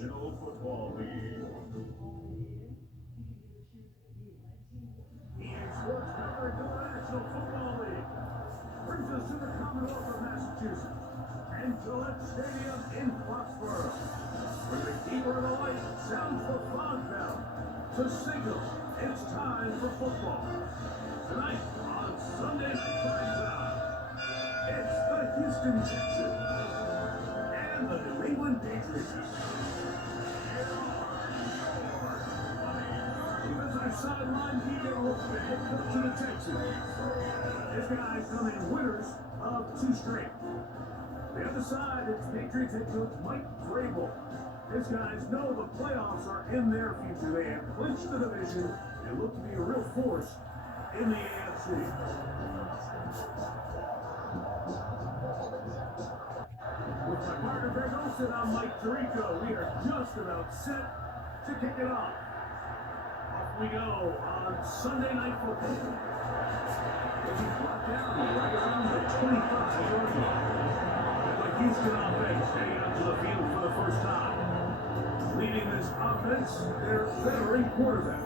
National Football League. EA Sports covering the National Football League brings us to the Commonwealth of Massachusetts and Gillette Stadium in Foxborough, where the keeper of the light sounds the fog bell to signal it's time for football. Tonight on Sunday Night Prime Time, it's the Houston Texans and the New England Patriots. Our sideline DJ Wolfman, head coach of the Texans. This guy's coming winners of 2 straight. The other side, it's Patriots head coach Mike Vrabel. These guys know the playoffs are in their future. They have clinched the division and look to be a real force in the AFC. With my partner Greg Olsen, I'm Mike Tirico. We are just about set to kick it off. We go on Sunday Night Football. It's brought down right around the 25-yard line. The Houston offense heading out to the field for the first time. Leading this offense, their veteran quarterback.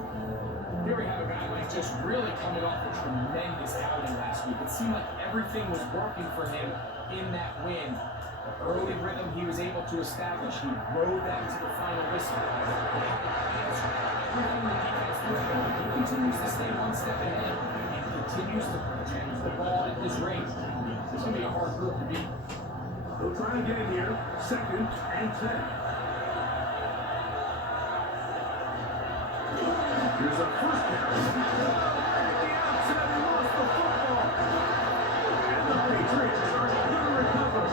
Here we have a guy like just really coming off a tremendous outing last week. It seemed like everything was working for him in that win. The early rhythm he was able to establish. He rode that to the final whistle. Everything the defense did for him. He continues to stay one step ahead and continues to protect the ball at this rate. It's going to be a hard group to beat. They'll try to get in here. 2nd and 10. Here's a first carry. Right at the outside, he lost the football. And the Patriots are going to recover.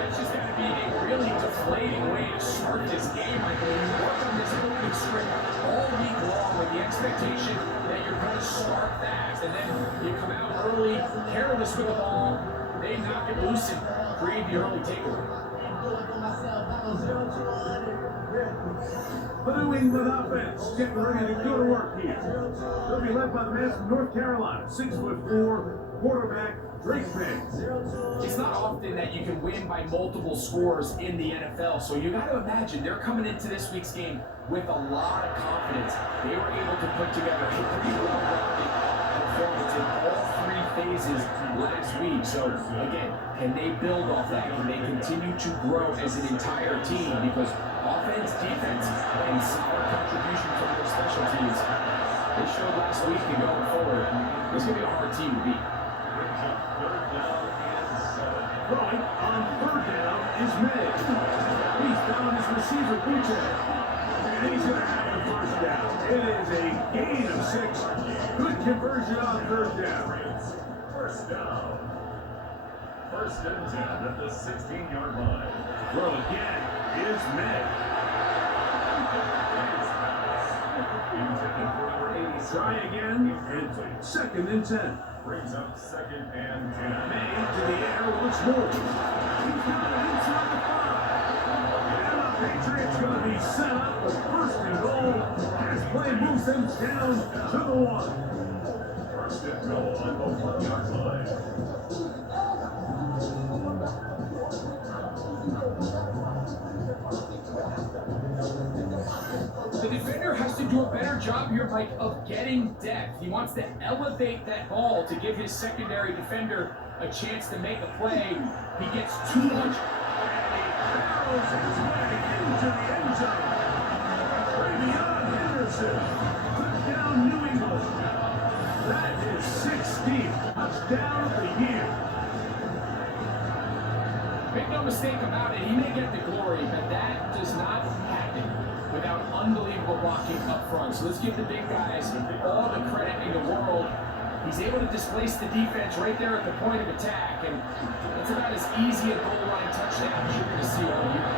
It's just going to be a really deflating way to start this game. I mean, you work on this opening script all week long with the expectation that you're going to start fast, and then you come out early, careless with the ball, they knock it loose and create the early takeaway. The New England offense getting ready to go to work here. They'll be led by the man from North Carolina, 6'4" quarterback Drake May. It's not often that you can win by multiple scores in the NFL, so you got to imagine they're coming into this week's game with a lot of confidence. They were able to put together a pretty well-rounded performance in all 3 phases last week. So again, can they build off that? Can they continue to grow as an entire team? Because offense, defense, and solid contribution from their special teams, they showed last week and going forward, it's going to be a hard team to beat. Throwing on 3rd down is May. He's down his receiver, Buche. And he's going to have the 1st down. It is a gain of 6. Good conversion on 3rd down. 1st down. 1st and 10 at the 16-yard line. Throw again is May. Try again. And 2nd and 10. Brings up 2nd and 10. May to the air once more. He's got it inside the 5. And the Patriots going to be set up with 1st and goal as play moves them down to the 1. 1st and goal on the 1-yard line. The defender has to do a better job here, Mike, of getting depth. He wants to elevate that ball to give his secondary defender a chance to make a play. He gets too much. And he barrels his way into the end zone. Ravion Henderson. Touchdown, New England. That is 16th touchdown of the year. Make no mistake about it, he may get the glory, but that does not happen without unbelievable blocking up front. So let's give the big guys all the credit in the world. He's able to displace the defense right there at the point of attack, and it's about as easy a goal line touchdown as you're going to see all year.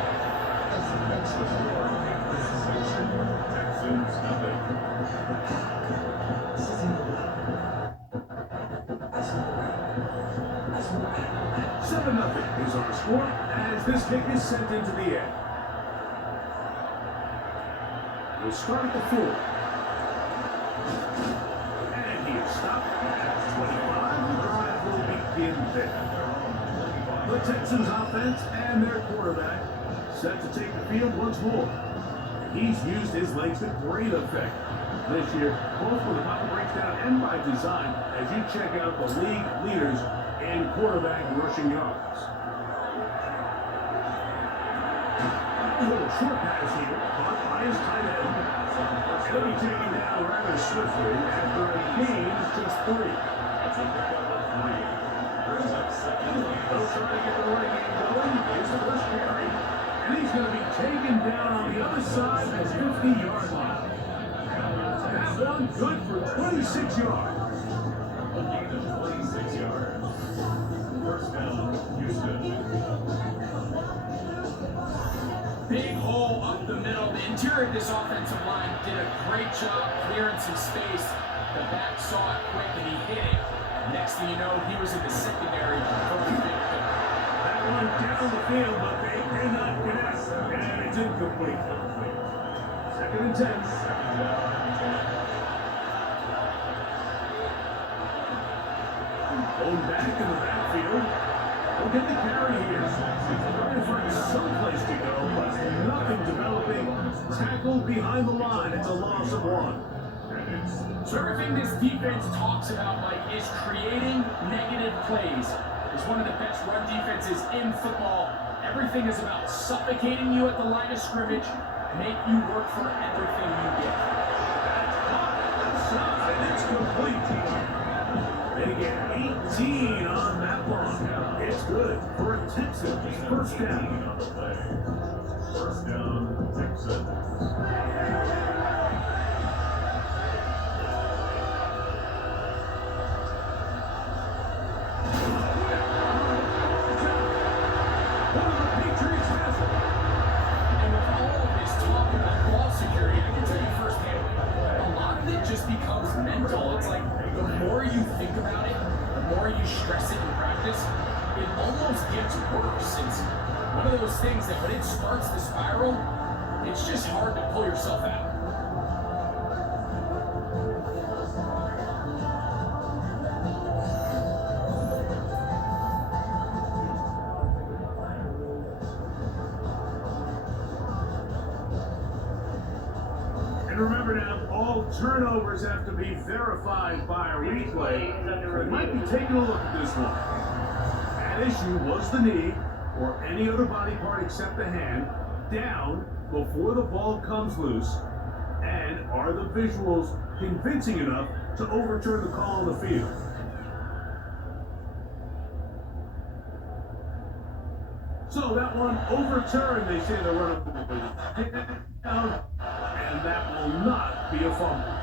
Seven nothing is our score as this kick is sent into the air. We'll start at the 4. And he is stopped at 25. The drive will begin there. The Texans offense and their quarterback set to take the field once more. He's used his legs to great effect this year, both with the pocket breakdown and by design, as you check out the league leaders in quarterback rushing yards. A little short pass here, caught by his tight end. He'll be taken down rather swiftly after a gain of just 3. They'll try to get the running game going. Here's the first carry. And he's going to be taken down on the other side of the 50-yard line. That one good for 26 yards. A gain of 26 yards. First down, Houston. Big hole up the middle. The interior of this offensive line did a great job clearing some space. The back saw it quick and he hit it. Next thing you know, he was in the secondary for the big hit. That one down the field, but they cannot connect, and it's incomplete. Second and 10. Going back in the backfield. We'll get the carry here. Trying to find someplace to go, but nothing developing. Tackled behind the line. It's a loss of 1. So everything this defense talks about, Mike, is creating negative plays. It's one of the best run defenses in football. Everything is about suffocating you at the line of scrimmage, make you work for everything you get. That's caught outside. It's complete. They get 18 on that one. It's good for a Texans first down. First down, Texans. Stress it in practice, it almost gets worse. It's one of those things that when it starts to spiral, it's just hard to pull yourself out. And remember now, all turnovers have to be verified by a replay. We might be taking a look at this one. At issue was the knee, or any other body part except the hand, down before the ball comes loose. And are the visuals convincing enough to overturn the call on the field? So that one overturned, they say the runner was down, and that will not be a fumble.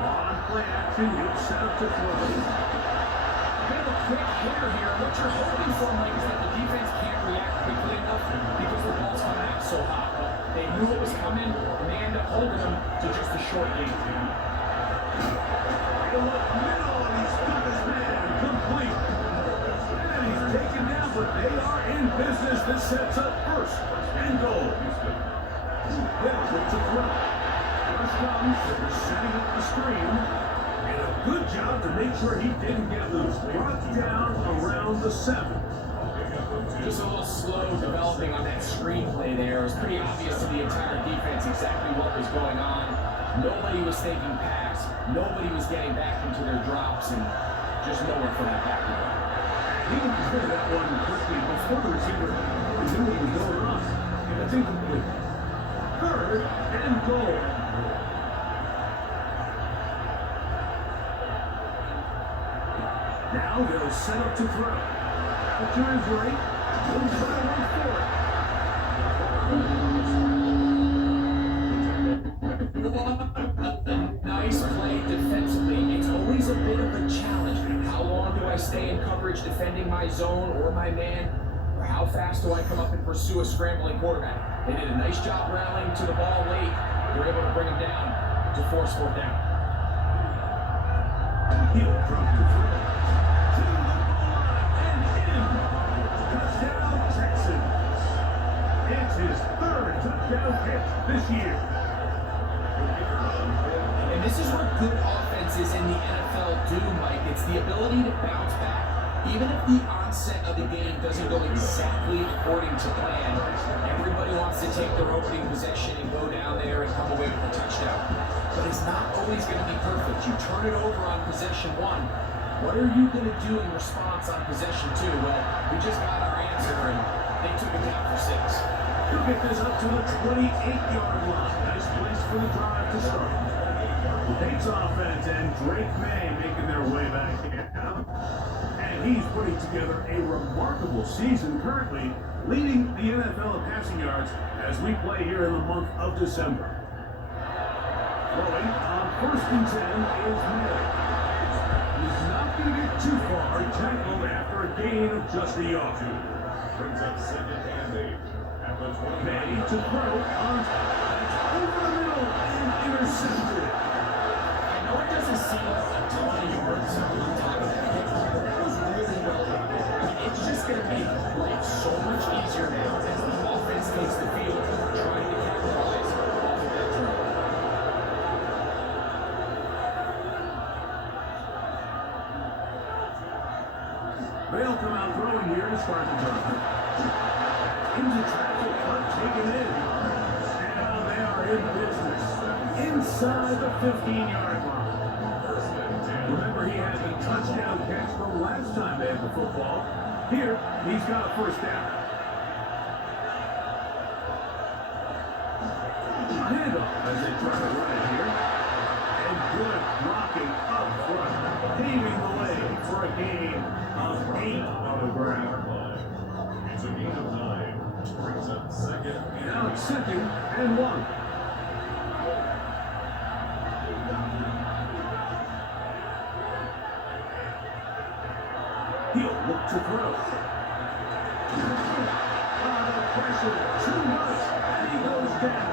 On play action, he'll set up to throw. They have a quick hitter here. What you're hoping for, Mike, is that the defense can't react quickly enough because the ball's coming out so hot. But they knew it was coming, and they end up holding them to just a short game. He'll look middle, and he's got his man complete. And he's taken down, but they are in business. This sets up first and goal. They'll look to throw. First comes, they're setting up the screen. And a good job to make sure he didn't get loose. Brought down around the 7. Just a little slow developing on that screenplay there. It was pretty obvious to the entire defense exactly what was going on. Nobody was thinking pass. Nobody was getting back into their drops, and just nowhere for that back to go. He would clear that one quickly before the receiver knew what was going on. That's incomplete. Third and goal. Now they'll set up to throw. The turn's right. He'll try one for it. Nice play defensively. It's always a bit of a challenge. How long do I stay in coverage defending my zone or my man? Or how fast do I come up and pursue a scrambling quarterback? They did a nice job rallying to the ball late. They're able to bring him down to force 4th down. He'll drop the throw. To the goal line and in. Touchdown, Texans. It's his 3rd touchdown catch this year. And this is what good offenses in the NFL do, Mike. It's the ability to bounce back Even if the onset of the game doesn't go exactly according to plan, everybody wants to take their opening possession and go down there and come away with a touchdown. But it's not always going to be perfect. You turn it over on possession one. What are you going to do in response on possession two? Well, we just got our answer, and they took it down for 6. He'll get this up to the 28-yard line. Nice place for the drive to start. The Patriots offense and Drake May making their way back out. And he's putting together a remarkable season, currently leading the NFL in passing yards as we play here in the month of December. Throwing on 1st and 10 is May. He's not going to get too far, tackled after a gain of just a yard. Brings up 2nd and 8 at the 20. May to throw on over the middle and intercepted. I know it doesn't seem a ton of yards on top of that. That was really well done. I mean, it's just going to make life so much easier now as the offense takes the field, trying to capitalize off of that turnover. They'll come out throwing here to start the drive. Into traffic, but taken in. Now they are in business. Inside the 15-yard line. Remember, he had the touchdown catch from last time they had the football. Here, he's got a 1st down. A handoff as they try to run it here. And good blocking up front, paving the way for a gain of 8 on the ground. It's a gain of 9. Brings up 2nd. Now it's 2nd and 1. He'll look to throw. The pressure, too much, and he goes down.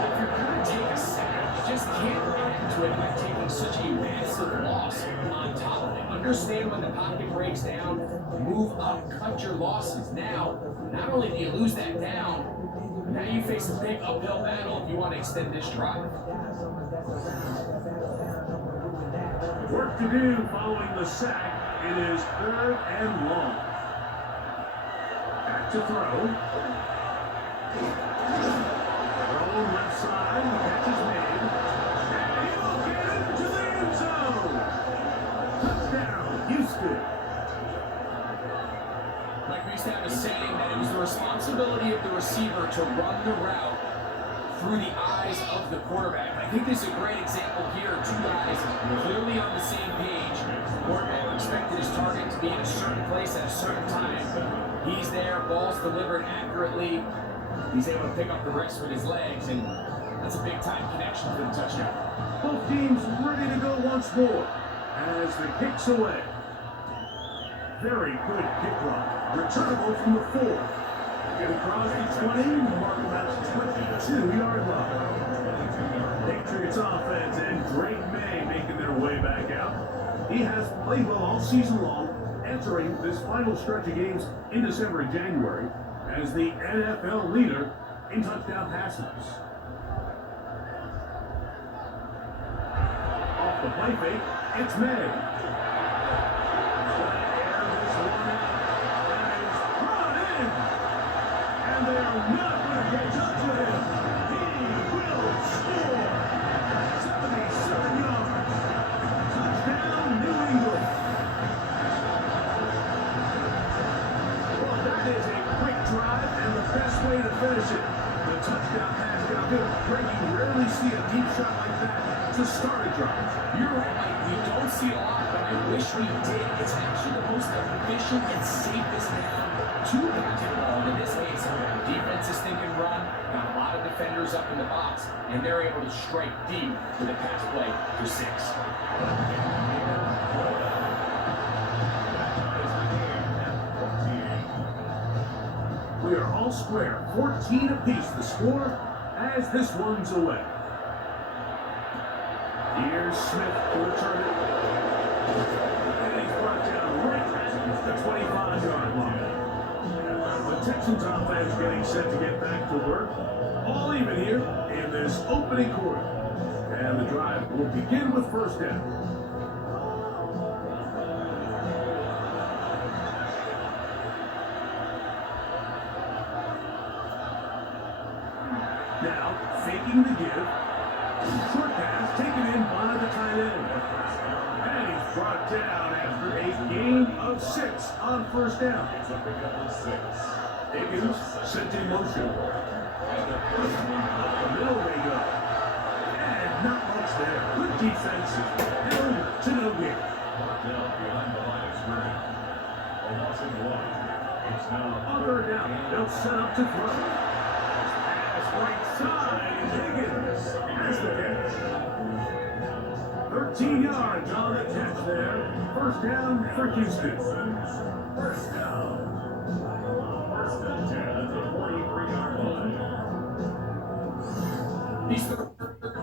If you're going to take a sack, you just can't add to it by taking such a massive loss on top of it. Understand when the pocket breaks down, move up, cut your losses. Now, not only do you lose that down, now you face a big uphill battle if you want to extend this drive. Work to do following the sack. It is 3rd and long. Back to throw. Throw left side. The catch is made. And he'll get into the end zone. Touchdown, Houston. Like we used to have a saying that it was the responsibility of the receiver to run the route through the eyes of the quarterback. I think this is a great example here. 2 guys clearly on the same page. The quarterback expected his target to be in a certain place at a certain time. He's there, ball's delivered accurately. He's able to pick up the rest with his legs, and that's a big-time connection for the touchdown. Both teams ready to go once more as the kick's away. Very good kick run. Returnable from the 4. Get across the 20, mark about 22-yard line. Patriots offense and Drake May making their way back out. He has played well all season long, entering this final stretch of games in December and January as the NFL leader in touchdown passes. Off the play fake, it's May. And they are not going to catch up to him. He will score. 77 yards. Touchdown, New England. Well, that is a quick drive and the best way to finish it. The touchdown pass got good. Greg, you rarely see a deep shot like that to start a drive. You're right, Mike. We don't see a lot, but I wish we did. It's actually the most efficient and safest down to pass the ball in this case. The defense is thinking run, got a lot of defenders up in the box, and they're able to strike deep with a pass play for 6. We are all square, 14 apiece the score as this one's away. Here's Smith to return it. And he's brought down right at the 25-yard line. The Texans offense getting set to get back to work. All even here in this opening quarter. And the drive will begin with first down. Now, faking the give. Short pass taken in by the tight end. And he's brought down after a gain of 6 on first down. Higgins sent in motion. Up the middle they go. And not much there. Good defense. Held to no gain. Behind the line of scrimmage. A loss of 1. It's now on third down. They'll set up to throw. Right side, Higgins has the catch. 13 yards on the catch there. First down for Houston. First down. First and 10 at the 43-yard line. These third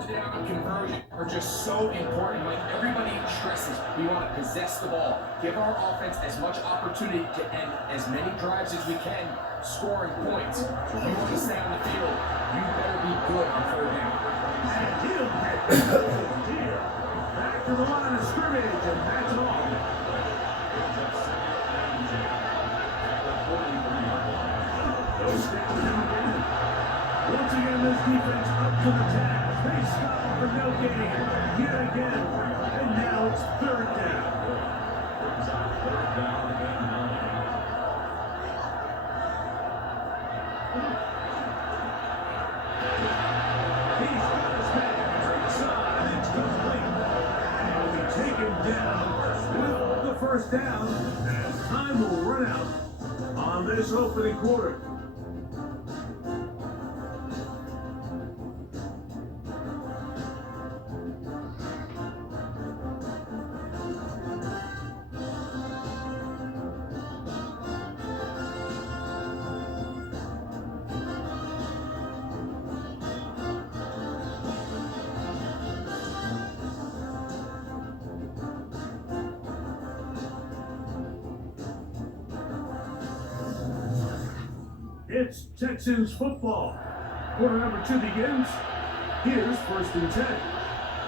down conversions are just so important. Like everybody stresses, we want to possess the ball, give our offense as much opportunity to end as many drives as we can, scoring points. If you want to stay on the field, you better be good on third down. And he'll get here. Back to the line of scrimmage, and that's all. Those down again. Once again, this defense up to the task. They stop for no gain yet again. And now it's third down. Third down and 9. He's got his man inside. It's complete. And he'll be taken down with the first down as time will run out on this opening quarter. It's Texans football. Quarter number 2 begins. Here's first and 10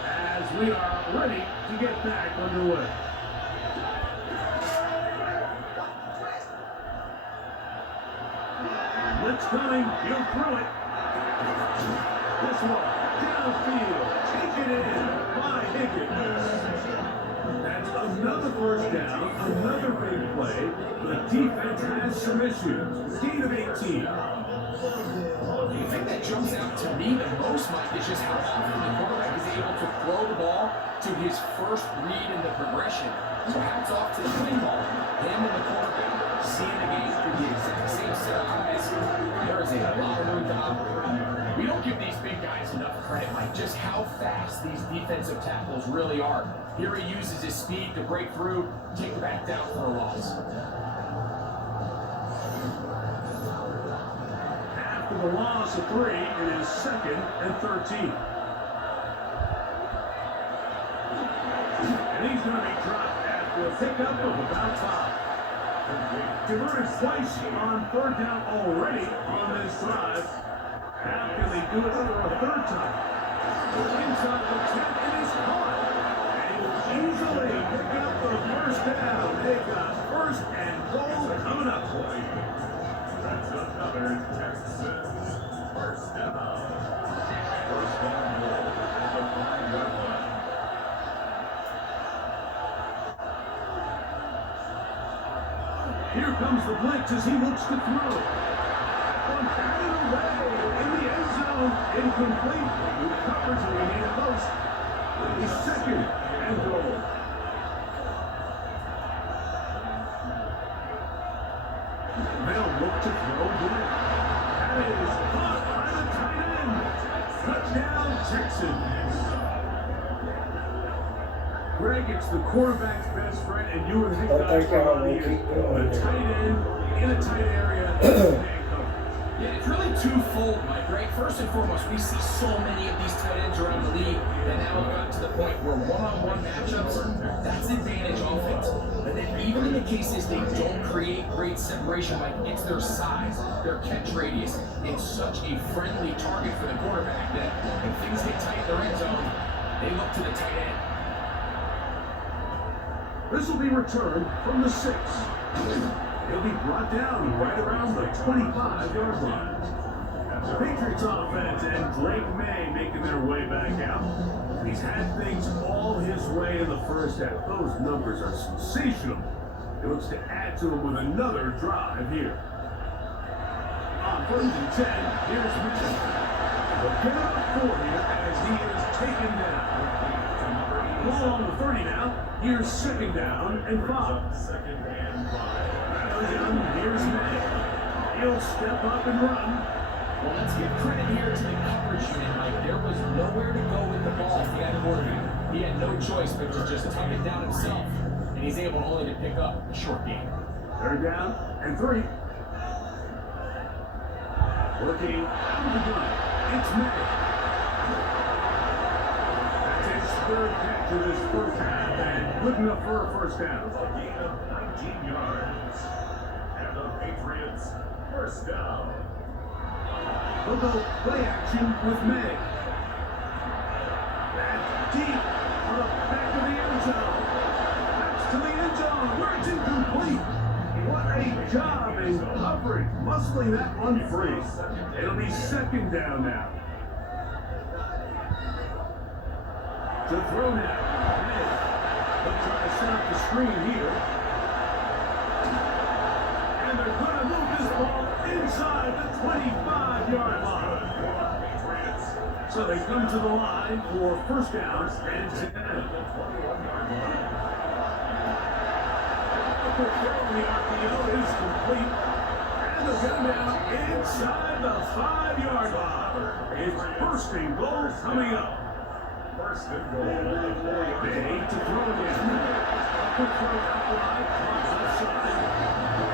as we are ready to get back underway. Blitz coming. He'll throw it. This one downfield. Taken in by Higgins. That's another first down. Another big play. The defense has some issues. Gain of 18. The thing that jumps out to me the most, Mike, is just how often the quarterback is able to throw the ball to his first read in the progression. So hats off to the play caller. Him and the quarterback seeing the game through the exact same set of eyes. There is a lot of room to operate. We don't give these big guys enough credit, Mike, just how fast these defensive tackles really are. Here he uses his speed to break through, take the back down for a loss. After the loss of 3, it is 2nd and 13. And he's going to be dropped after a pickup of about 5. Converted twice on third down already on this drive. How can they do it for a third time? Inside the 10, it is caught. Easily pick up the first down. They got first and goal coming up. That's another Texas first down. First down goal at the 5-yard line. Here comes the blitz as he looks to throw. One batted away in the end zone. Incomplete. Who covers where he needed most? He's second and goal. They'll look to throw here. That is caught by the tight end. Touchdown, Texans. Greg, it's the quarterback's best friend, and you were the head guy for a lot of years. The tight end in a tight area. Yeah, it's really twofold, Mike, right? First and foremost, we see so many of these tight ends around the league that now have gotten to the point where one-on-one matchups, that's advantage offense. But then even in the cases they don't create great separation, like it's their size, their catch radius, it's such a friendly target for the quarterback that if things get tight in their end zone, they look to the tight end. This will be returned from the 6. He'll be brought down right around the 25-yard line. Patriots offense and Drake May making their way back out. He's had things all his way in the first half. Those numbers are sensational. He looks to add to them with another drive here. On 1st and 10, here's Mitchell. They'll get up 4 here as he is taken down. Ball on the 30 now. Here's 2nd down and 5. Here's May. He'll step up and run. Well, let's give credit here to the coverage unit, Mike. There was nowhere to go with the ball for that quarterback. He had no choice but to just tuck it down himself, and he's able only to pick up a short gain. 3rd down and 3. Working out of the gun. It's May. That's his 3rd catch of this first half, and good enough for a 1st down. A gain of 19 yards. And the Patriots 1st down. They'll go play action with May. That's deep on the back of the end zone. That's to the end zone where it's incomplete. What a job in coverage, muscling that one free. It'll be 2nd down now. To throw now. May. They'll try to set up the screen here. And they're going to move this ball inside the 25-yard line. So they come to the line for 1st down and 10. The throw on the RPO is complete. And they'll get him down inside the 5-yard line. It's 1st and goal coming up. 1st and goal. May to throw again. Quick throw out wide. Cross outside.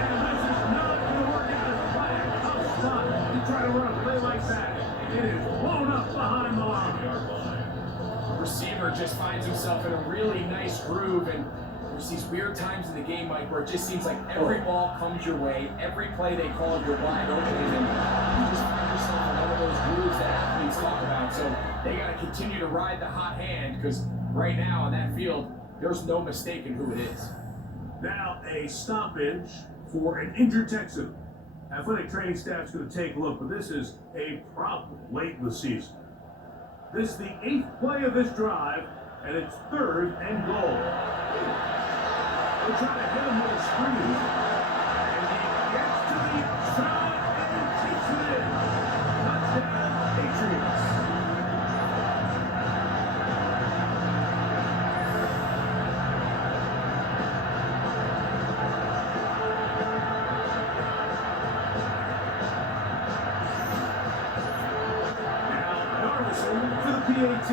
And this is not going to work out by a tough stop. You try to run a play like that, it is blown up behind the line. Receiver just finds himself in a really nice groove, and there's these weird times in the game, Mike, where it just seems like every ball comes your way, every play they call, you're wide open, and you just find yourself in one of those grooves that athletes talk about. So they got to continue to ride the hot hand, because right now on that field, there's no mistaking who it is. Now a stoppage for an injured Texan. Athletic training staff's going to take a look, but this is a problem late in the season. This is the 8th play of this drive, and it's 3rd and goal. They're trying to hit him with a screen, and he gets to the outside and takes it in. Touchdown, Patriots. For the PAT.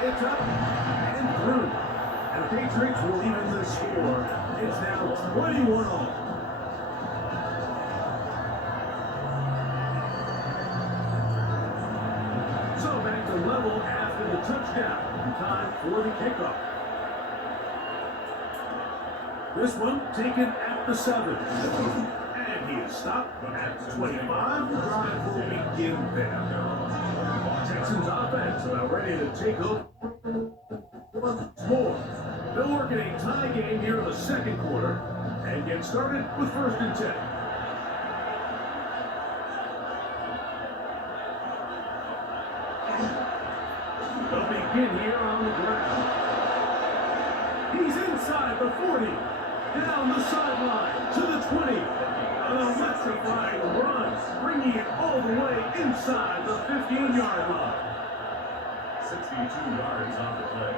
It's up and through. And the Patriots will even the score. It's now 21-all. So back to level after the touchdown. Time for the kickoff. This one taken at the 7. He is stopped at 25. The drive will begin there. Texans offense about ready to take over once more. They'll work in a tie game here in the 2nd quarter and get started with 1st and 10. They'll begin here on the ground. He's inside the 40. Down the sideline to the 20. An electrifying run, bringing it all the way inside the 15-yard line. 62 yards on the play.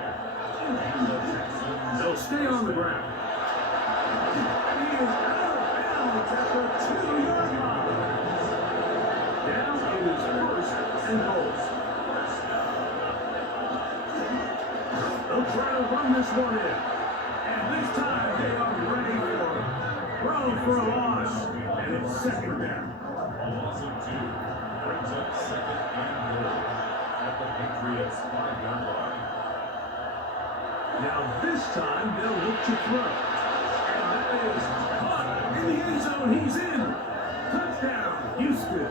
They'll stay on the ground. He is out of bounds at the 2-yard line. Now it is 1st and goal. They'll try to run this one in. And this time they are ready for it. Throw for a loss. And it's 2nd down. A loss of 2 brings up 2nd and goal at the Patriots 5-yard line. Now this time they'll look to throw. And that is caught in the end zone. He's in. Touchdown, Houston.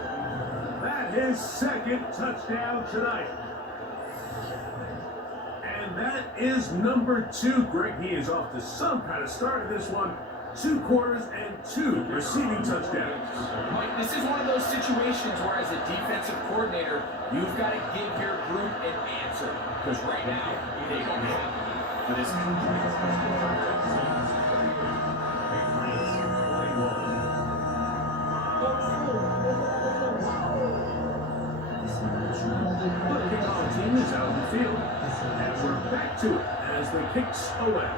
That is 2nd touchdown tonight. And that is number 2. Greg, he is off to some kind of start of this one. 2 quarters and 2 receiving touchdowns. Mike, this is one of those situations where as a defensive coordinator, you've got to give your group an answer. Because right now, they don't have it for this The kickoff team is out in the field, and we're back to it as the kicks away.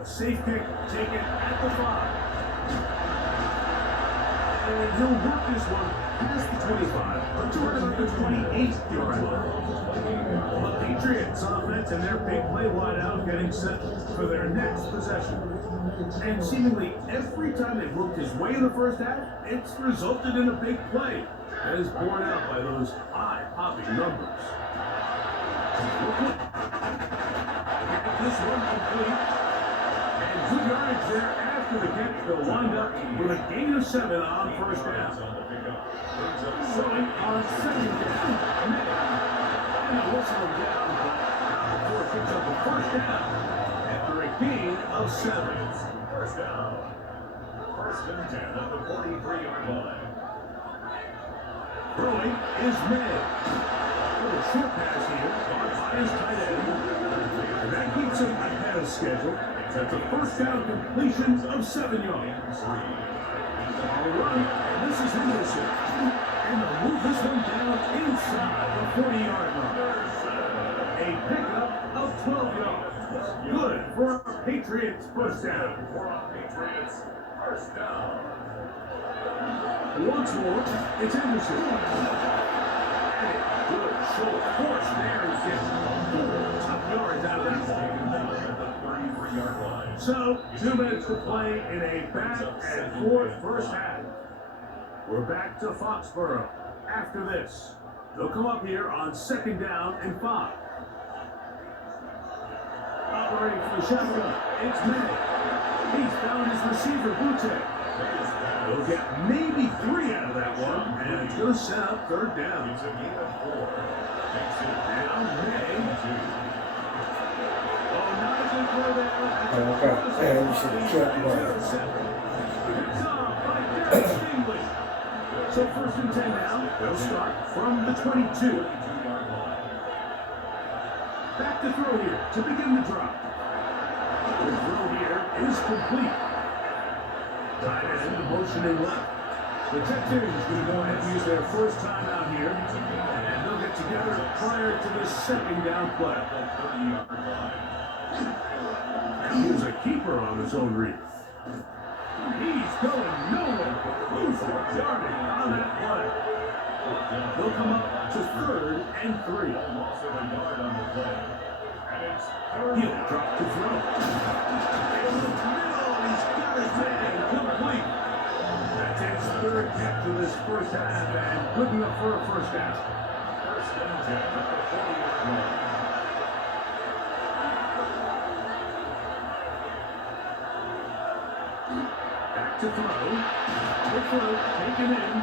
A safe kick taken at the 5. And he'll work this one past the 25, up to about the 28-yard line. The Patriots offense and their big play wideout getting set for their next possession. And seemingly every time they've worked his way in the first half, it's resulted in a big play, as borne out by those eye-popping numbers. This one complete. And 2 yards there after the catch. They'll wind up with a gain of 7 on first down. Showing on second down. And a whistle down, but before it picks up a first down after a gain of 7. First down. 1st and 10 at the 43-yard line. Throwing is made. A little short pass here by his tight end. And that keeps him ahead of schedule. That's a first down completion of 7 yards. All right, and this is Henderson. And they'll move this one down inside the 40-yard line. A pickup of 12 yards. Good for our Patriots first down. First down. Once more, it's Henderson. And a good short force there. He's getting top yards out of that ball. So, 2 minutes to play in a back-and-forth first half. We're back to Foxborough. After this, they'll come up here on 2nd down and 5. Operating for the shotgun, it's May. He's found his receiver, Butte. They'll get maybe 3 out of that one, and it's going to set up 3rd down. It's a gain of 4. Now May. Oh, not a good throw there. And you should check So 1st and 10 now. They'll start from the 22. Back to throw here to begin the drop. The throw here is complete. Tight end motioning left. The Texans going to go ahead and use their first time out here, and they'll get together prior to the 2nd down play. And here's a keeper on his own read. He's going nowhere. Who's yarding on that play? They'll come up to 3rd and 3. He'll drop to throw. In the middle, he's got his man complete. That's his 3rd catch of this first half, and good enough for a first down. 1st and 10 at the 40-yard line. Back to throw. The throw taken in.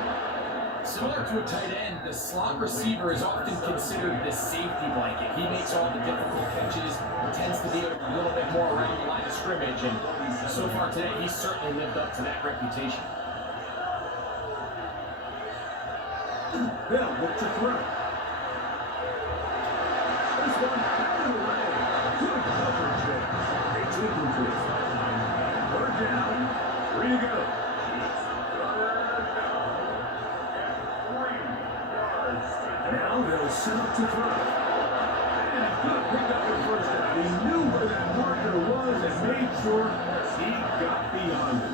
Similar to a tight end, the slot receiver is often considered the safety blanket. He makes all the difficult catches, tends to be a little bit more around the line of scrimmage, and so far today, he's certainly lived up to that reputation. They'll look to throw. This one out of the way. Good coverage there. They take him to it. 3rd down. 3 to go. Now they'll set up to throw. And a good pickup for first down. He knew where that marker was and made sure he got beyond it.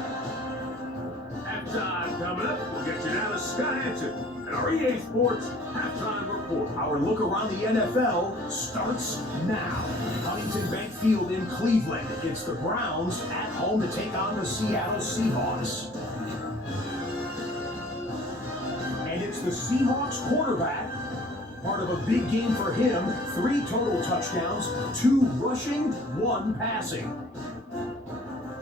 Halftime coming up. We'll get you down to Scott Hanson and our EA Sports Halftime Report. Our look around the NFL starts now. Huntington Bank Field in Cleveland. It's the Browns at home to take on the Seattle Seahawks. And it's the Seahawks quarterback. Part of a big game for him. 3 total touchdowns, 2 rushing, 1 passing.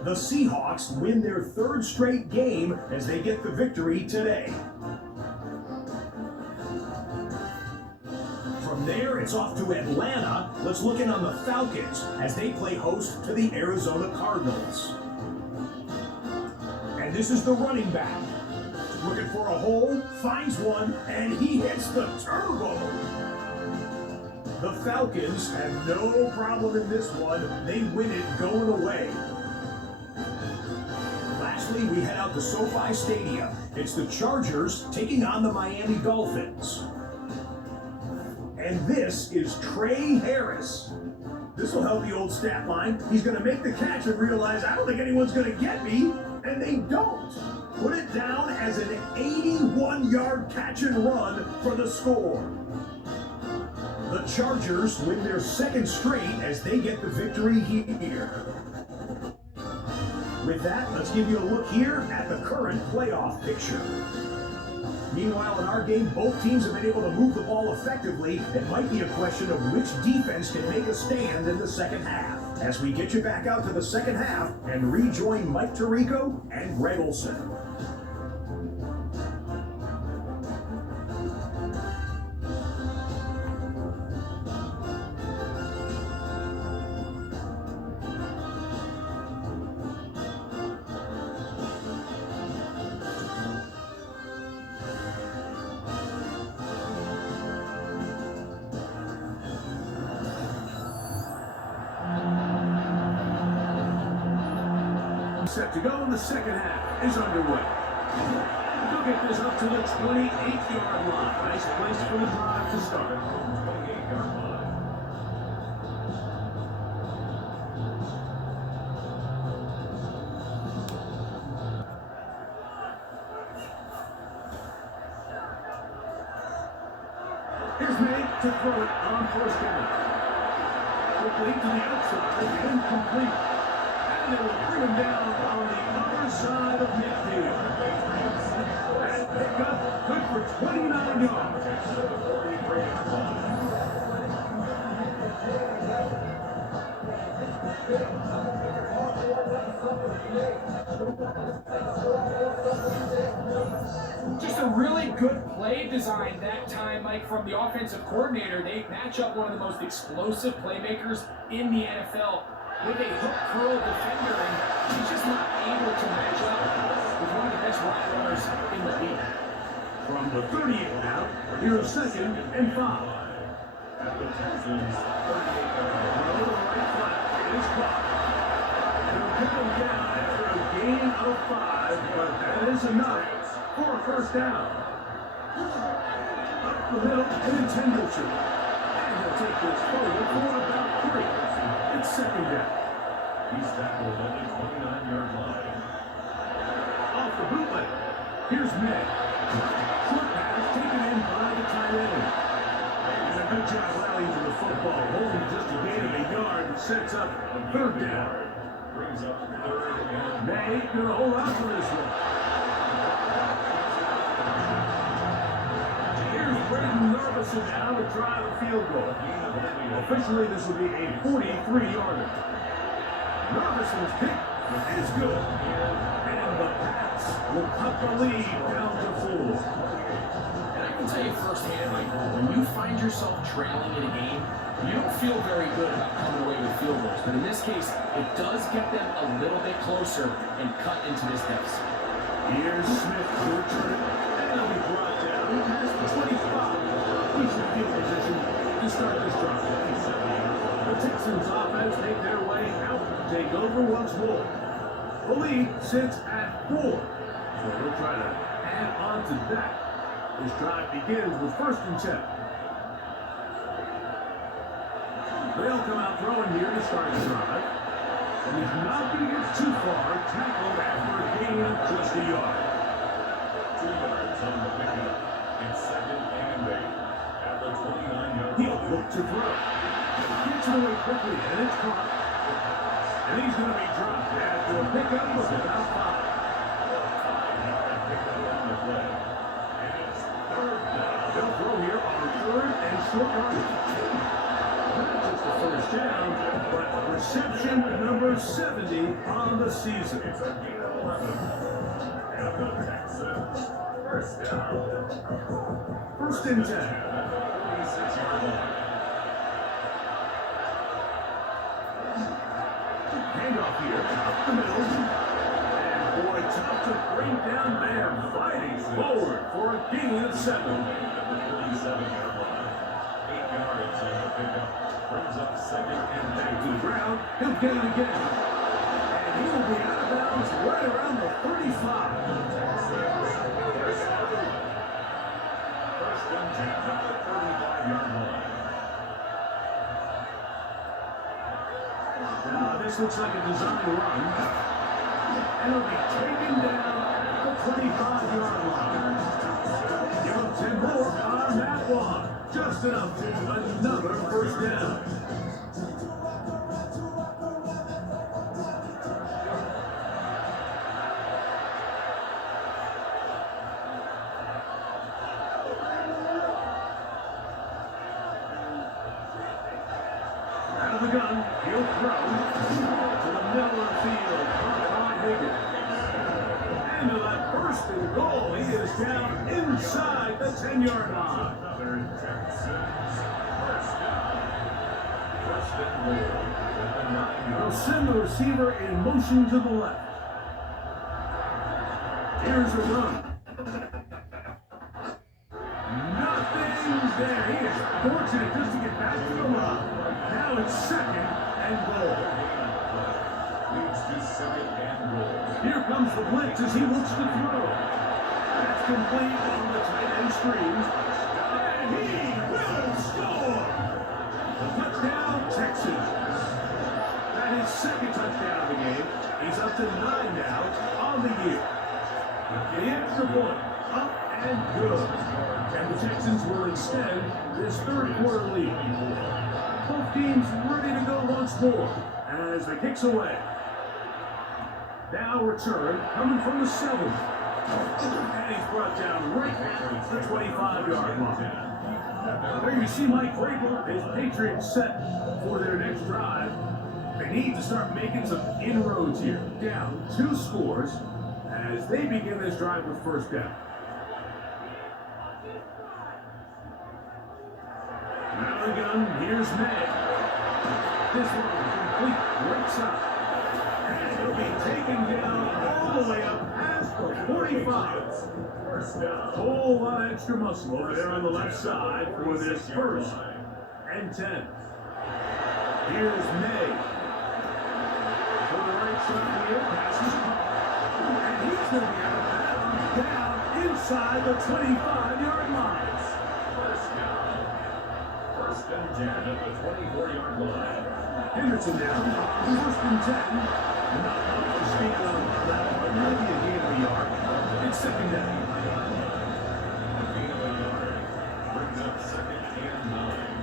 The Seahawks win their 3rd straight game as they get the victory today. From there, it's off to Atlanta. Let's look in on the Falcons as they play host to the Arizona Cardinals. And this is the running back. Looking for a hole, finds one, and he hits the turbo. The Falcons have no problem in this one. They win it going away. Lastly, we head out to SoFi Stadium. It's the Chargers taking on the Miami Dolphins. And this is Trey Harris. This will help the old stat line. He's going to make the catch and realize, I don't think anyone's going to get me. And they don't. Put it down as an 81-yard catch and run for the score. The Chargers win their second straight as they get the victory here. With that, let's give you a look here at the current playoff picture. Meanwhile, in our game, both teams have been able to move the ball effectively. It might be a question of which defense can make a stand in the second half. As we get you back out to the second half and rejoin Mike Tirico and Greg Olson. Set to go, and the second half is underway. They'll get this up to the 28-yard line. Nice place for the drive to start. 28-yard line. Here's May to throw it on first down. Quickly to the outside, incomplete. And they will bring him down on the other side of midfield. That pickup good for 29 yards. Just a really good play design that time, Mike, from the offensive coordinator. They match up one of the most explosive playmakers in the NFL with a hook curl defender, and he's just not able to match up with one of the best wide runners in the league. From the 38 now, here's second and 5. At the Texans, 38 the right flat is caught. They'll get him down after a gain of 5, but that is enough for a first down. Up the middle, and intended to. And he'll take this forward for about 3. It's second down. He's tackled on the 29-yard line. Off the bootleg. Here's May. Short pass taken in by the tight end. And a good job rallying to the football. Holding just a gain of a yard and sets up third down. Brings up third down. May gonna hold out for this one. Here's Braden Nervison now to try the field goal. Officially, this will be a 43-yarder. Nervison's kick is good. And the pass will cut the lead down to 4. And I can tell you firsthand, Mike, when you find yourself trailing in a game, you don't feel very good about coming away with field goals. But in this case, it does get them a little bit closer and cut into this deficit. Here's Smith to return it. And he'll be brought down past the 25. Decent field position to start this drive. The Texans offense make their way out to take over once more. The lead sits at 4. So we'll try to add on to that. This drive begins with 1st and 10. They'll come out throwing here to start the drive. And he's not going to get too far. Tackled after a gain of just a yard. 2 yards on the pickup. It's 2nd and 8 at the 29-yard line. He'll look to throw. Gets it away quickly, and it's caught. And he's going to be dropped after a pickup of about 5. And it's third down. They'll throw here on 3rd and short yardage. Not just a first down, but reception number 70 on the season. It's a gain of 11. And the Texans, first down. 1st and 10. 36-yard line. Handoff here, up the middle. And Boy, tough to bring down there. Fighting forward for a gain of 7. 47-yard line. 8 yards on the pickup. Brings up second and Back to 2. the ground. He'll get it again. And he will be out of bounds right around the 35. First and 10 at the 35-yard line. Now, this looks like a designed run. And it'll be taken down at the 25-yard line. Give up 10 more on that one. Just enough to another first down. Out of the gun, he'll throw to the middle of the field. Caught by Higgins. And to that first and goal, he is down inside the 10-yard line. Another 10 seconds. First down. First and goal. At the 9-yard They'll line. send the receiver in motion to the left. Here's a run. Nothing's there. He is fortunate just to get back to the run. Now it's second and goal. Leads to second and goal. Here comes the blitz as he looks to throw. That's complete on the tight end screens. And he will score! The touchdown, Texans. That is second touchdown of the game. He's up to 9 now on the year. The extra point, up and good. And the Texans will extend this third quarter lead. Both teams ready to go once more as the kick's away. Now return coming from the 7. And he's brought down right at the 25-yard line. There you see Mike Vrabel, his Patriots set for their next drive. They need to start making some inroads here. Down 2 scores as they begin this drive with first down. Out of the gun, here's May. This one complete right side. And it'll be taken down all the way up past the 45. First down. Whole lot of extra muscle over there on the left side for this first and 10. Here's May. For the right side here, passes caught. And he's going to be out of bounds down inside the 25-yard line. First down. First and 10 at the 24-yard line. Henderson down, first and 10. Not much to speak of that one. Maybe a gain of a yard. It's second down. Gain of a yard. Brings up second and 9.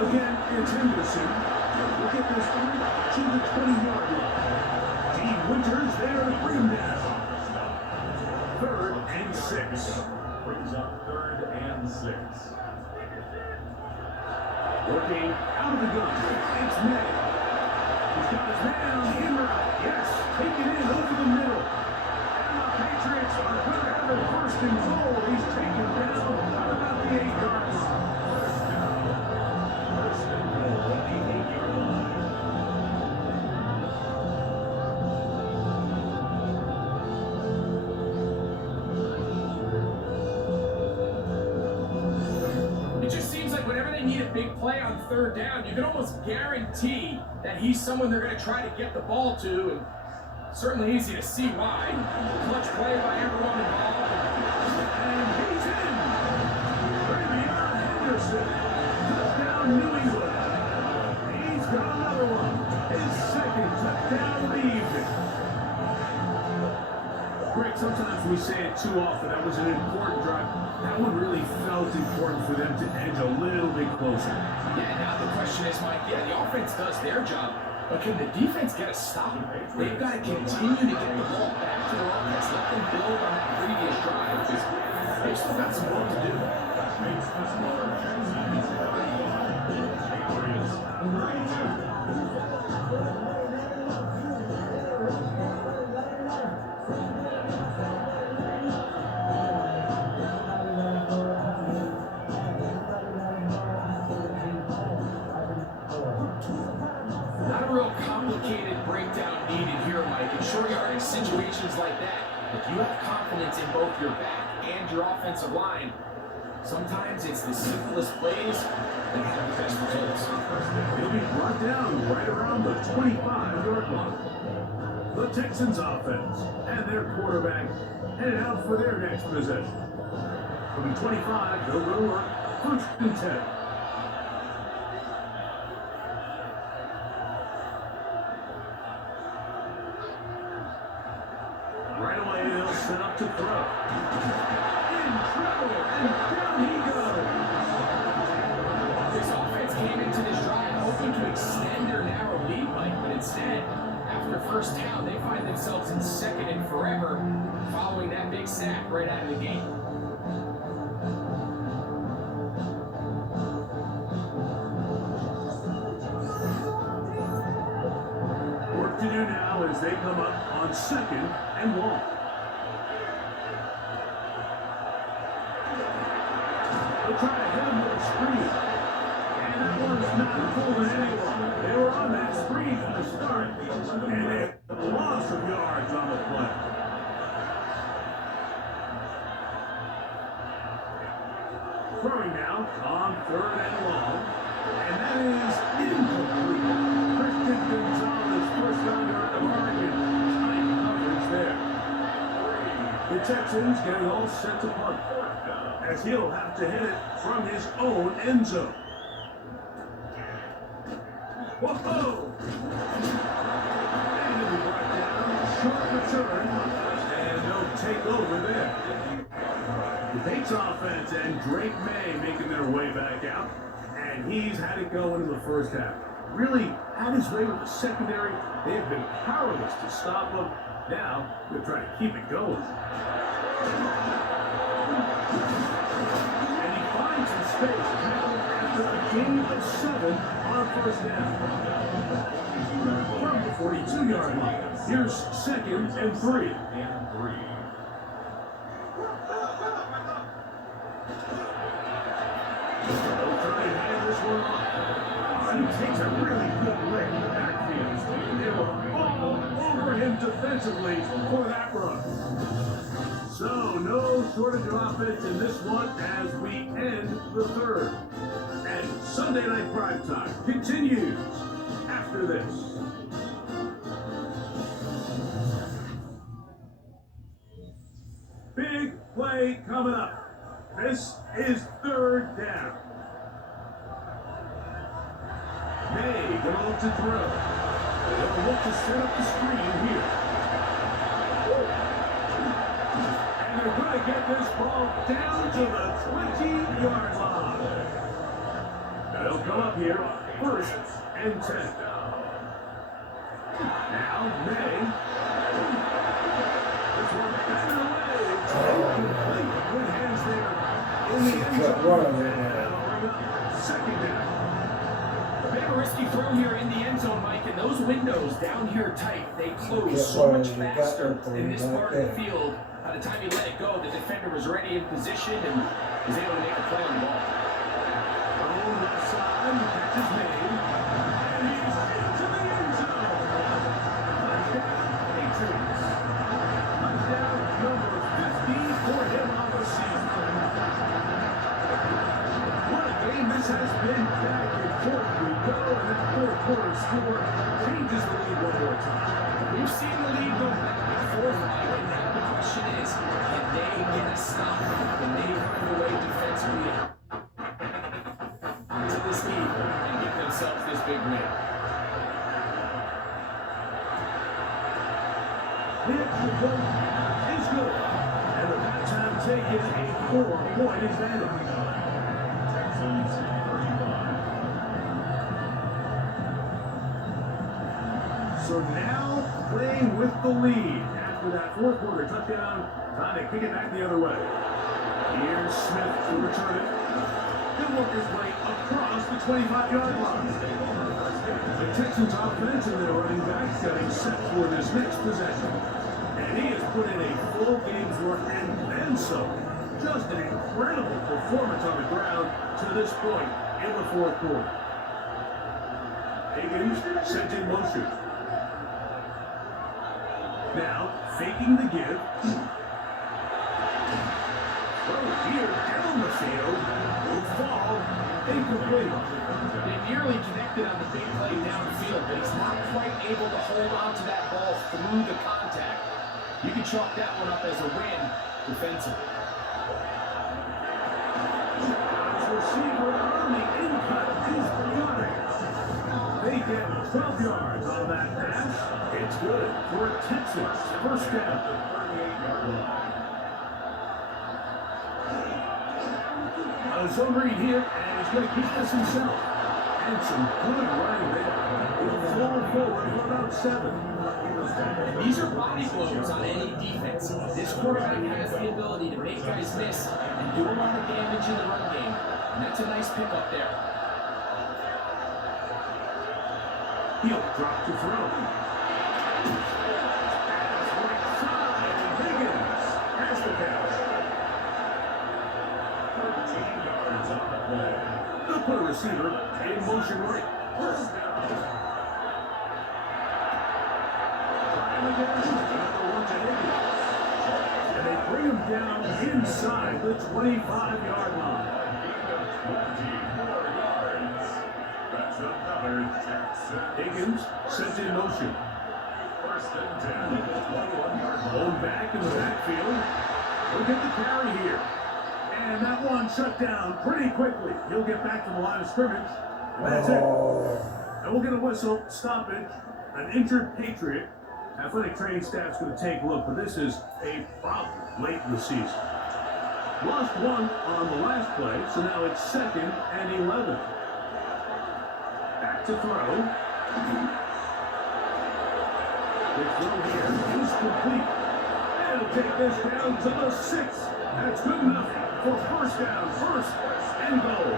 Again, it's Henderson. We'll get this one to the 20-yard line. D. Winters there to bring him down. Third and 6. Brings up third and 6. Working out of the gun. It's May. He's got his man on the in route. Yes, taking it in over the middle. And the Patriots are going to have their first and goal. He's taken down about the 8-yard line. First and goal at the 8-yard line. It just seems like whenever they need a big play on third down, you can almost guarantee that he's someone they're going to try to get the ball to, and certainly easy to see why. Clutch play by everyone involved. And he's in. Ravion Henderson. Touchdown New England. He's got another one. His second touchdown of the evening. Greg, sometimes we say it too often. That was an important drive. That one really felt important for them to edge a little bit closer. Yeah, now the question is, Mike, yeah, the offense does their job, but can the defense get a stop? They've got to continue to get the ball back to their offense, let them build on that previous drive, because they've still got some work to do. Makes the score Texans 31. Patriots 32. Not a a real complicated breakdown needed here, Mike. In short yardage situations like that, if you have confidence in both your back and your offensive line, sometimes it's the simplest plays that have the best results. He'll be brought down right around the 25-yard line. The Texans offense and their quarterback headed out for their next possession. From the 25, they'll go to work, 1st and 10. Right away, they'll set up to throw. In trouble, and down he goes. This offense came into this drive hoping to extend their narrow lead, Mike, but instead, after first down, they find themselves in 2nd and forever following that big sack right out of the gate. Work to do now as they come up on 2nd and 1. They'll try to hit him with a screen. And that one's not fooling anyone. They were on that screen from the start, and they had lots of yards on the play. Throwing now on 3rd and long, and that is incomplete. Christian Gonzalez, first rounder out of Oregon. Tight coverage there. The Texans getting all set to punt, as he'll have to hit it from his own end zone. Whoa! And he'll be brought down, short return, and they'll take over there. The Bates offense and Drake May making their way back out, and he's had it going in the first half. Really had his way with the secondary. They have been powerless to stop him. Now they're trying to keep it going. And he finds some space after a gain of 7 on 1st down. From the 42-yard line, here's 2nd and 3. They'll try and hand this one off. And he takes a really good lick in the backfield. They were all over him defensively for that run. So, no shortage of offense in this one as we end the 3rd. And Sunday Night Primetime continues after this. Big play coming up. This is 3rd down. May gonna look to throw. They'll look to set up the screen here. And they're gonna get this ball down to the 20-yard line. They'll come up here, 1st and 10. Now May. This one batted away. Incomplete. Good hands there in the end zone. Second down. A bit of a risky throw here in the end zone, Mike, and those windows down here tight, they close so much faster in this part of the field. By the time you let it go, the defender was already in position and was able to make a play on the ball. On the side, the catch is made, and he's into the end zone. Touchdown, Patriots. Touchdown number 50 for him on the season. What a game this has been. Back and forth we go, and that 4th quarter score changes the lead one more time. We've seen the lead go back and forth, Mike, and now the question is, can they get a stop? Can they find a way defensively to this lead and get themselves this big win? Hit the goal is good, and the halftime taking a 4-point advantage. Texans 35. So now playing with the lead after that 4th quarter touchdown, trying to kick it back the other way. Here's Smith to return it. He'll work his way across the 25-yard line. The Texans offense and their running backs getting set for this next possession. And he has put in a full game's work and then some. Just an incredible performance on the ground to this point in the 4th quarter. Higgins sent in motion. Now, faking the give. Throw here down the field. Will fall. Incomplete. They nearly connected on the big play downfield, but he's not quite able to hold on to that ball through the contact. You can chalk that one up as a win defensively. Receiver on the in-cut is got it. They get 12 yards on that pass. It's good for a Texans first down. A zone read here, and he's going to keep this himself. And some good running there. He'll fall forward for about 7. These are body blows on any defense. This quarterback has the ability to make guys miss and do a lot of damage in the run game. And that's a nice pickup there. He'll drop to throw. Pass right side. Higgins has the catch. 13 yards on the play. They'll put a receiver in motion right. First down. Trying again. Another one to Higgins. And they bring him down inside the 25-yard line. 24 yards. That's another Texan. Higgins sent in motion. First and 10 at the 21-yard line. Blown back in the backfield. He'll get the carry here. And that one shut down pretty quickly. He'll get back to the line of scrimmage. And that's it. And we'll get a whistle, stoppage, an injured Patriot. Athletic training staff's going to take a look, but this is a problem late in the season. Lost one on the last play, so now it's 2nd and 11. Back to throw. The throw here is complete. And he'll take this down to the 6th. That's good enough for first down, first and goal.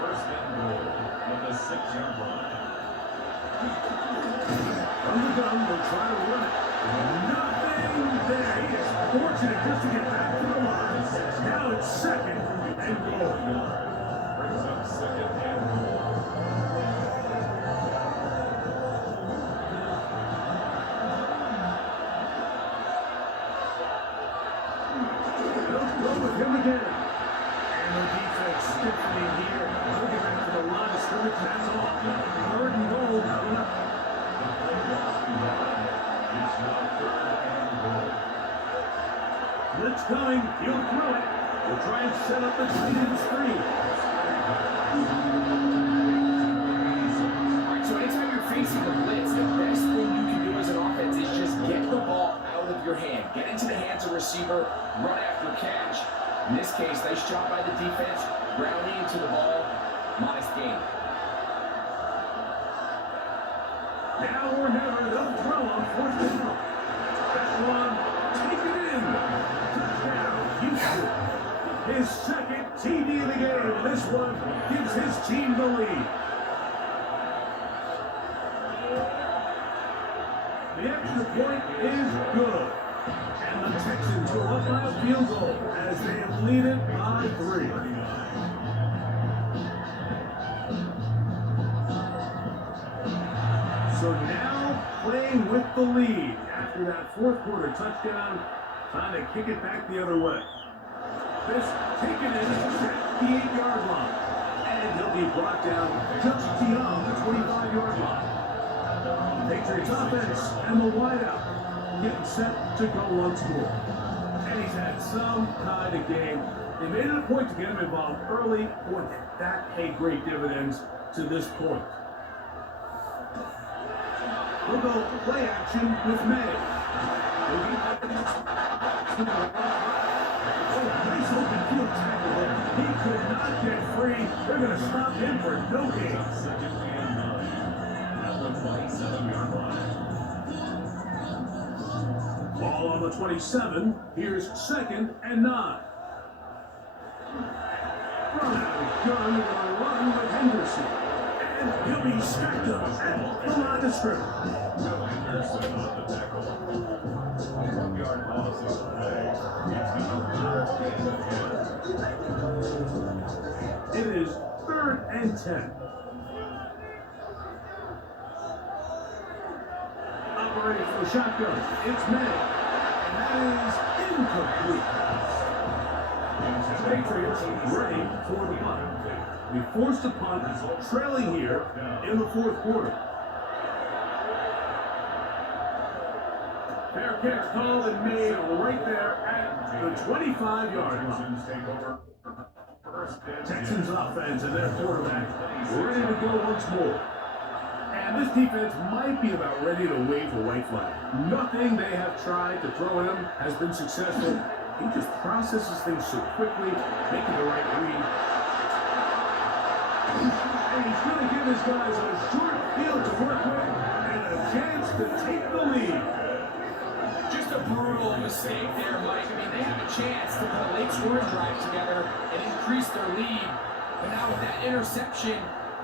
First and goal on the 6-yard line. From the gun, they'll try to run it. Nothing there. He is fortunate just to get back to the line. Now it's 2nd and goal. Brings up 2nd and goal. They'll go with him again. And the defense stiffening here. They'll get back to the line of scrimmage. That's all. 3rd and goal coming up. It's now 3rd and goal. Blitz coming. He'll throw it. We'll try and set up the tight end screen. Alright, so anytime you're facing the blitz, the best thing you can do as an offense is just get the ball out of your hand. Get into the hands of receiver, run after catch. In this case, nice job by the defense, grounding into the ball, modest gain. Now or never, they'll throw on 4th down. That one, take it in. Touchdown, Houston. His 2nd TD of the game. This one gives his team the lead. The extra point is good. And the Texans go up by a field goal as they lead it by 3. So now playing with the lead after that 4th quarter touchdown, trying to kick it back the other way. This taken in at the 8-yard line. And he'll be brought down just beyond the 25-yard line. Patriots offense and the wideout getting set to go once more. And he's had some kind of game. They made it a point to get him involved early. Boy, that paid great dividends to this point. We'll go play action with May. Oh, nice open field tackle there. He could not get free. They're going to stop him for no gain. 2nd and 9 at the 27-yard line. Ball on the 27. Here's 2nd and 9. Run out of gun. They're going to run with Henderson. And he'll be stacked up at the line of scrimmage. Will Henderson on the tackle. 1-yard loss on the play. It's now 3rd and 10. It is 3rd and 10. separating for the shotgun. It's May. And that is incomplete. Patriots ready for the punt. We forced a punt, trailing here in the fourth quarter. Fair catch called and made right there at the 25-yard line. Texans offense and their quarterback ready to go once more. And this defense might be about ready to wave the white flag. Nothing they have tried to throw at him has been successful. He just processes things so quickly, making the right read. And he's going to give his guys a short field to work with and a chance to take the lead. Just a brutal mistake there, Mike. I mean, they have a chance to put a late scoring drive together and increase their lead. But now with that interception,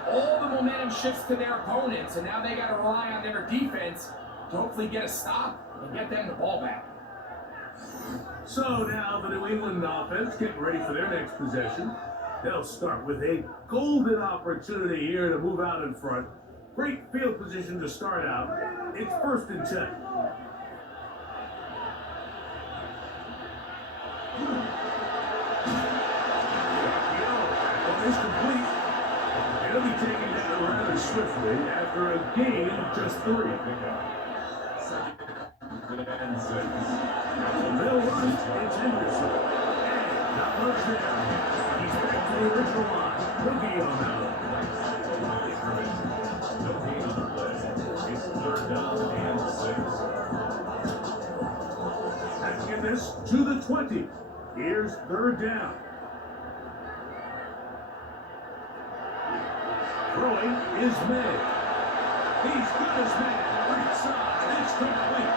all the momentum shifts to their opponents, and now they got to rely on their defense to hopefully get a stop and get them the ball back. So now the New England offense getting ready for their next possession. They'll start with a golden opportunity here to move out in front. Great field position to start out. It's 1st and 10. Well, it's complete. It'll be taken down rather swiftly after a gain of just 3. They'll run. It's Henderson. And not much there. He's back to the original line. No gain on that one. No gain on the play. It's 3rd down and 6. Let's get this to the 20. Here's 3rd down. Throwing is May. He's good as May. Right side. It's complete.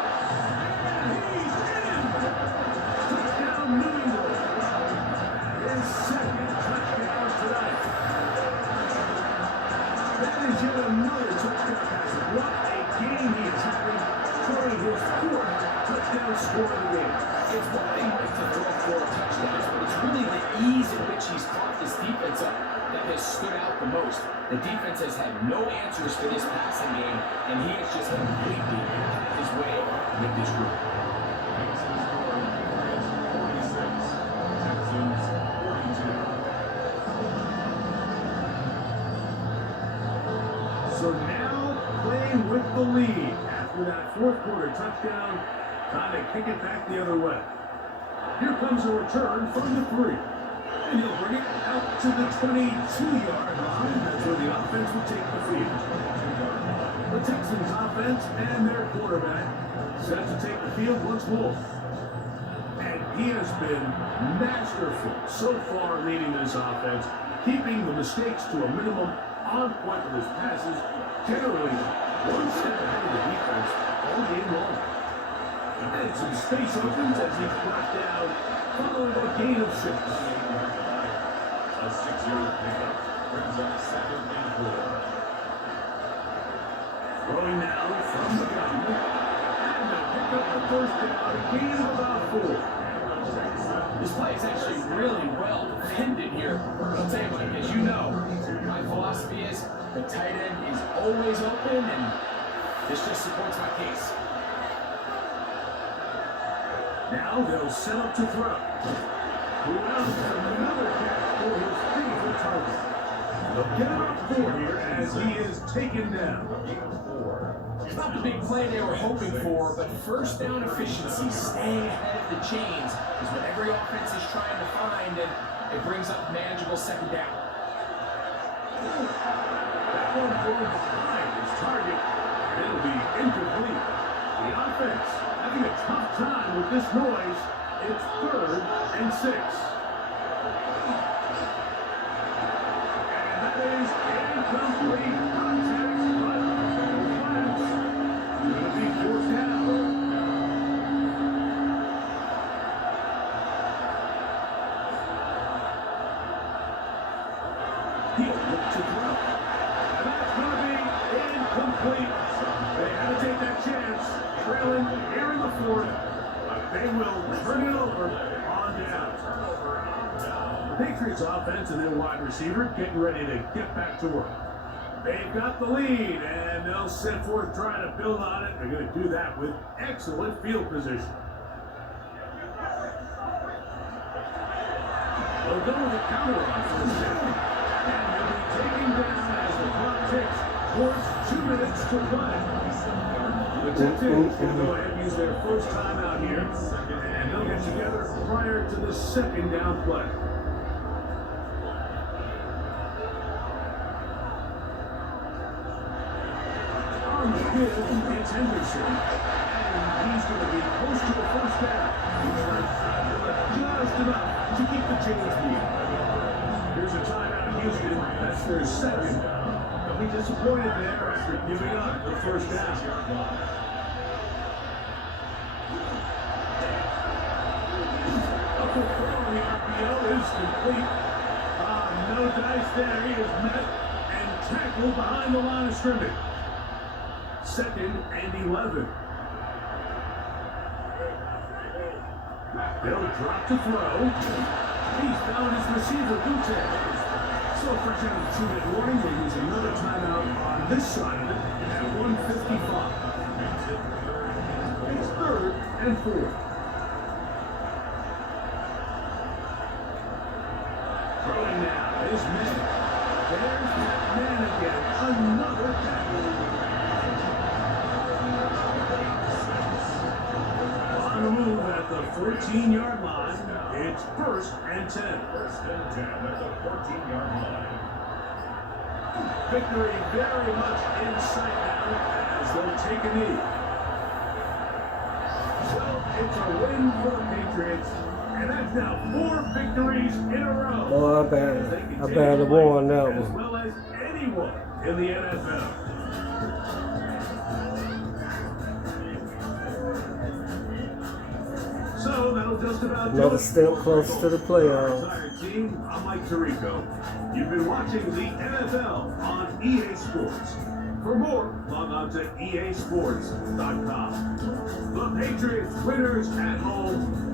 And he's in. Touchdown, New England. His 2nd touchdown tonight. That is yet another touchdown pass. What a game he is having, scoring his 4th touchdown score of the game. It's one thing Mike to throw 4 touchdowns, but it's really the ease in which he's caught this defense up that has stood out the most. The defense has had no answers for this passing game, and he has just completely had his way with this group. So now playing with the lead after that 4th quarter touchdown, time to kick it back the other way. Here comes a return from the 3. And he'll bring it out to the 22-yard line. That's where the offense will take the field. The Texans offense and their quarterback set to take the field once more. And he has been masterful so far leading this offense, keeping the mistakes to a minimum, on point with his passes, generally one step ahead of the defense all game long. And some space opens as he's brought down following a gain of 6. A 6-yard pickup brings up 2nd and 4. Throwing now from the gun. And they'll pick up the 1st down, a gain of about 4. This play is actually really well defended here. I'll tell you, Mike, as you know, my philosophy is the tight end is always open, and this just supports my case. Now they'll set up to throw. Brown with another catch for his favorite target. They'll get him up 4 here as he is taken down. It's not the big play they were hoping for, but 1st down efficiency, staying ahead of the chains, is what every offense is trying to find, and it brings up manageable 2nd down. That one going behind his target, and it'll be incomplete. The offense having a tough time with this noise. It's 3rd and 6. And that is incomplete. Contact, but flags. It'll be 4th down. He'll look to throw. And that's going to be incomplete. They had to take that chance. Trailing here in the 4th. They will turn it over on down. The Patriots offense and their wide receiver getting ready to get back to work. They've got the lead, and they'll set forth trying to build on it. They're going to do that with excellent field position. They'll go with a counter on first down, and they'll be taken down as the clock ticks towards 2 minutes to play. The Texans going to go ahead and use their first timeout here, and they'll get together prior to the second down play. On the field, it's Henderson, and he's going to be close to the first down. Just enough to keep the chains moving. Here's a timeout in Houston. That's their second. They'll be disappointed there after giving up the first down. Upper throw on the RPO is complete. No dice there. He is met and tackled behind the line of scrimmage. Second and 11. They'll drop to throw. He's found his receiver, Gute. So fresh out of the 2-minute warning, they use another timeout on this side of it at 1:55. It's 3rd and 4. Throwing now is man. There's that man again. Another tackle. On the move at the 14-yard line. It's 1st and 10. 1st and 10 at the 14-yard line. Victory very much in sight now as they'll take a knee. So it's a win for the Patriots, and that's now 4 victories in a row. Oh, I bet have won that As one. well as anyone in the NFL. So that'll just about do Another it. step close to the playoffs. For our entire team, I'm Mike Tirico. You've been watching the NFL on EA Sports. For more, log on to easports.com. The Patriots winners at home.